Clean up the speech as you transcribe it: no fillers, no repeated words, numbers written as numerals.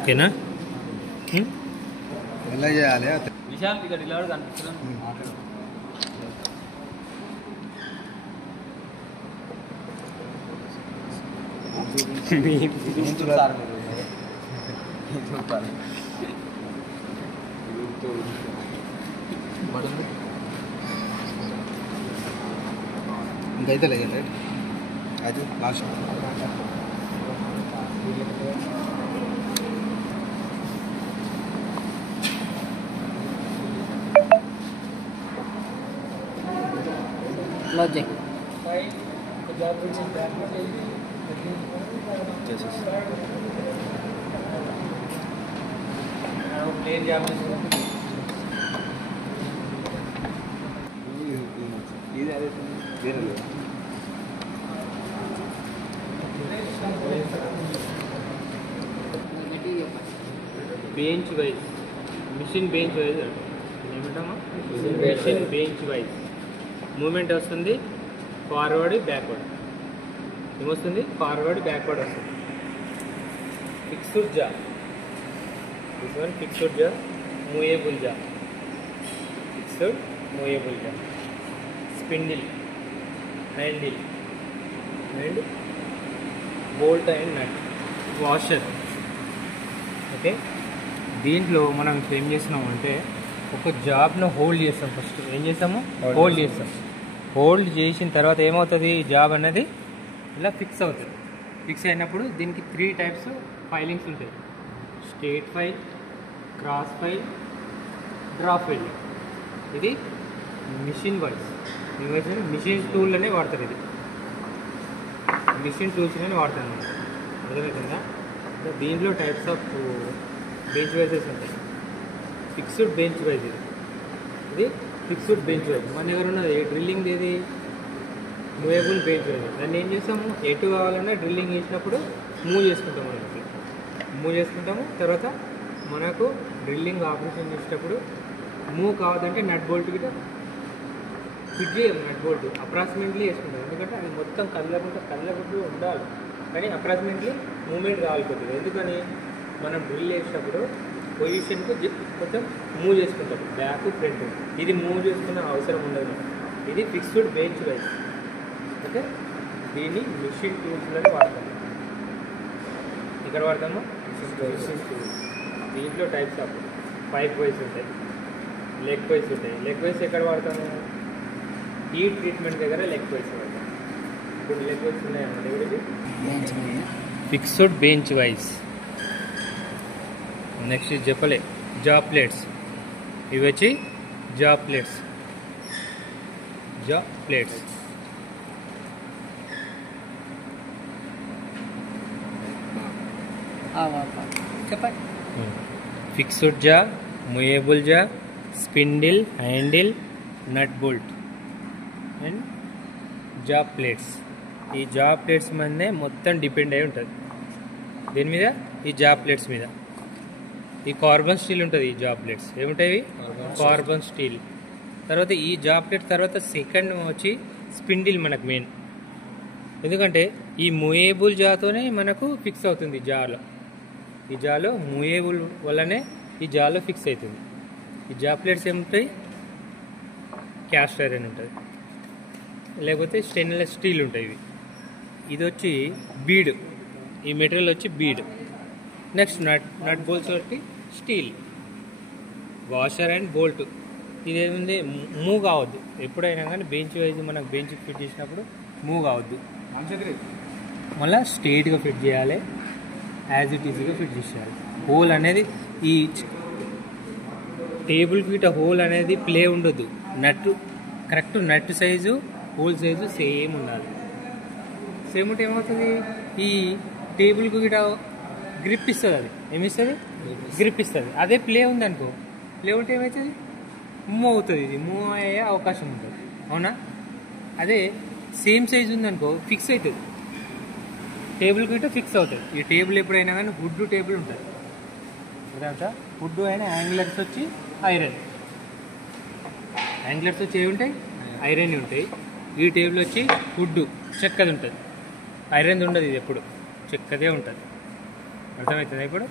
ఓకేనా? ఎలా చేయాలి విశాల్ ఇక్కడ ఇలా కనిపిస్తున్నాను. ఇంకైతే లేదు అయితే లాస్ట్ లాజిక్ ప్లేన్ జాబ్ ఇది అదే వేరే bench vice machine bench vice ఏమంటామా మిషన్ బెంచ్ వైజ్ మూమెంట్ వస్తుంది, ఫార్వర్డ్ బ్యాక్వర్డ్. ఏమొస్తుంది? ఫార్వర్డ్ బ్యాక్వర్డ్ వస్తుంది. Fixed jaw, this one fixed jaw, movable jaw, fixed movable jaw, spindle, handle and bolt and nut, washer. Okay, దీంట్లో మనం ఏం చేస్తున్నామంటే ఒక జాబ్ను hold చేస్తాం. ఫస్ట్ ఏం చేస్తాము? హోల్డ్ చేస్తాం. హోల్డ్ చేసిన తర్వాత ఏమవుతుంది? జాబ్ అనేది ఇలా ఫిక్స్ అవుతుంది. ఫిక్స్ అయినప్పుడు దీనికి 3 టైప్స్ ఫైలింగ్స్ ఉంటాయి. Straight file, cross file, draw file. ఇది మిషన్ వైజ్ మిషన్ టూల్ అనే వాడతారు. ఇది మిషన్ టూల్స్ అనే వాడతారు మనం. అర్థమవుతుందా? దీంట్లో టైప్స్ ఆఫ్ బెంచ్ వైజెస్ ఉంటాయి. ఫిక్స్డ్ బెంచ్ వైజ్, ఇది ఫిక్స్డ్ బెంచ్ వైజ్. మన దగ్గర ఉన్నది డ్రిల్లింగ్, ఏది మూవేబుల్ బెంచ్ వైజ్. దాన్ని ఏం చేస్తాము? ఎటు కావాలన్నా డ్రిల్లింగ్ చేసినప్పుడు మూవ్ చేసుకుంటాము. మనకి మూవ్ చేసుకుంటాము. తర్వాత మనకు డ్రిల్లింగ్ ఆపరేషన్ చేసేటప్పుడు మూవ్ కావద్దంటే నట్ బోల్ట్ గిట్ట ఫిట్ చేయము. నట్ బోల్ట్ అప్రాక్సిమేట్లీ వేసుకుంటాం. ఎందుకంటే అది మొత్తం కదలకుండా ఉండాలి, కానీ అప్రాక్సిమేట్లీ మూమెంట్ కావాలి కొద్దిగా. ఎందుకని మనం డ్రిల్ చేసేటప్పుడు పొజిషన్కు కొంచెం మూవ్ చేసుకుంటాం, బ్యాక్ ఫ్రంట్. ఇది మూవ్ చేసుకున్న అవసరం ఉండదు. ఇది ఫిక్స్డ్ బెంచ్ వైజ్. ఓకే, దీన్ని మిషన్ టూల్స్లోనే వాడతాము. ఇక్కడ వాడతాము మిషన్ టూల్స్. దీంట్లో టైప్స్ ఆఫ్ పైప్ వైజ్ ఉంటాయి, లెగ్ వైజ్ ఉంటాయి. లెగ్ వైజ్ ఎక్కడ వాడతాము? హీట్ ట్రీట్మెంట్ దగ్గర లెగ్ వైజ్ వాడతాం. ఇప్పుడు లెగ్ వైజ్ ఉన్నాయన్నమాట. ఎవరికి ఫిక్స్డ్ బెంచ్ వైజ్. నెక్స్ట్ చెప్పలే జాబ్ ప్లేట్స్. ఇవి వచ్చి జాబ్ ప్లేట్స్. జాబ్ ప్లేట్స్ చెప్పండి. Fixed jaw, movable jaw, spindle, handle, nut bolt and jaw plates. ఈ జాబ్ ప్లేట్స్ మీదనే మొత్తం డిపెండ్ అయి ఉంటుంది. దీని మీద, ఈ జాబ్ ప్లేట్స్ మీద. ఈ కార్బన్ స్టీల్ ఉంటుంది. ఈ జాబ్ ప్లేట్స్ ఏముంటాయి? Carbon steel. తర్వాత ఈ జాబ్ ప్లేట్ తర్వాత సెకండ్ వచ్చి స్పిన్డిల్ మనకు మెయిన్. ఎందుకంటే ఈ మూవేబుల్ జాతోనే మనకు ఫిక్స్ అవుతుంది జాలో. ఈ జాలో మూవేబుల్ వల్లనే ఈ జాలో ఫిక్స్ అవుతుంది. ఈ జాబ్ ప్లేట్స్ ఏముంటాయి? క్యాస్ట్ ఐరన్ ఉంటుంది, లేకపోతే స్టెయిన్లెస్ స్టీల్ ఉంటాయి. ఇది వచ్చి బీడ్. ఈ మెటీరియల్ వచ్చి బీడ్. నెక్స్ట్ నట్ బోల్ట్స్ వచ్చి స్టీల్. Washer and bolt. ఇదేముంది? మూవ్ కావద్దు ఎప్పుడైనా కానీ. బెంచ్ వైజ్ మనకు బెంచ్ ఫిట్ చేసినప్పుడు మూవ్ కావద్దు, మళ్ళీ స్ట్రైట్గా ఫిట్ చేయాలి, యాజ్ ఇట్ ఈజీగా ఫిట్ చేసేయాలి. హోల్ అనేది ఈ టేబుల్కి ఇట్లా హోల్ అనేది ప్లే ఉండొద్దు. Nut correct, nut size hole size same ఉండాలి. సేమ్ ఉంటే ఏమవుతుంది? ఈ టేబుల్కి ఇట్లా గ్రిప్ ఇస్తుంది. అది ఏమిస్తుంది? గ్రిప్ ఇస్తుంది. అదే ప్లే ఉంది అనుకో, ప్లే ఉంటే ఏమవుతుంది? మూవ్ అవుతుంది. ఇది మూవ్ అయ్యే అవకాశం ఉంటుంది. అవునా? అదే సేమ్ సైజ్ ఉందనుకో ఫిక్స్ అవుతుంది. టేబుల్కి ఇట్లా ఫిక్స్ అవుతుంది. ఈ టేబుల్ ఎప్పుడైనా కానీ వుడ్ టేబుల్ ఉంటుంది. అర్థమవుతా? వుడ్ అయినా యాంగులర్స్ వచ్చి ఐరన్. యాంగులర్స్ వచ్చి ఏమి ఉంటాయి? ఐరన్ ఉంటాయి. ఈ టేబుల్ వచ్చి వుడ్ చెక్కది ఉంటుంది, ఐరన్ది ఉండదు. ఇది ఎప్పుడు చెక్కదే ఉంటుంది. అర్థమవుతుందా ఇప్పుడు?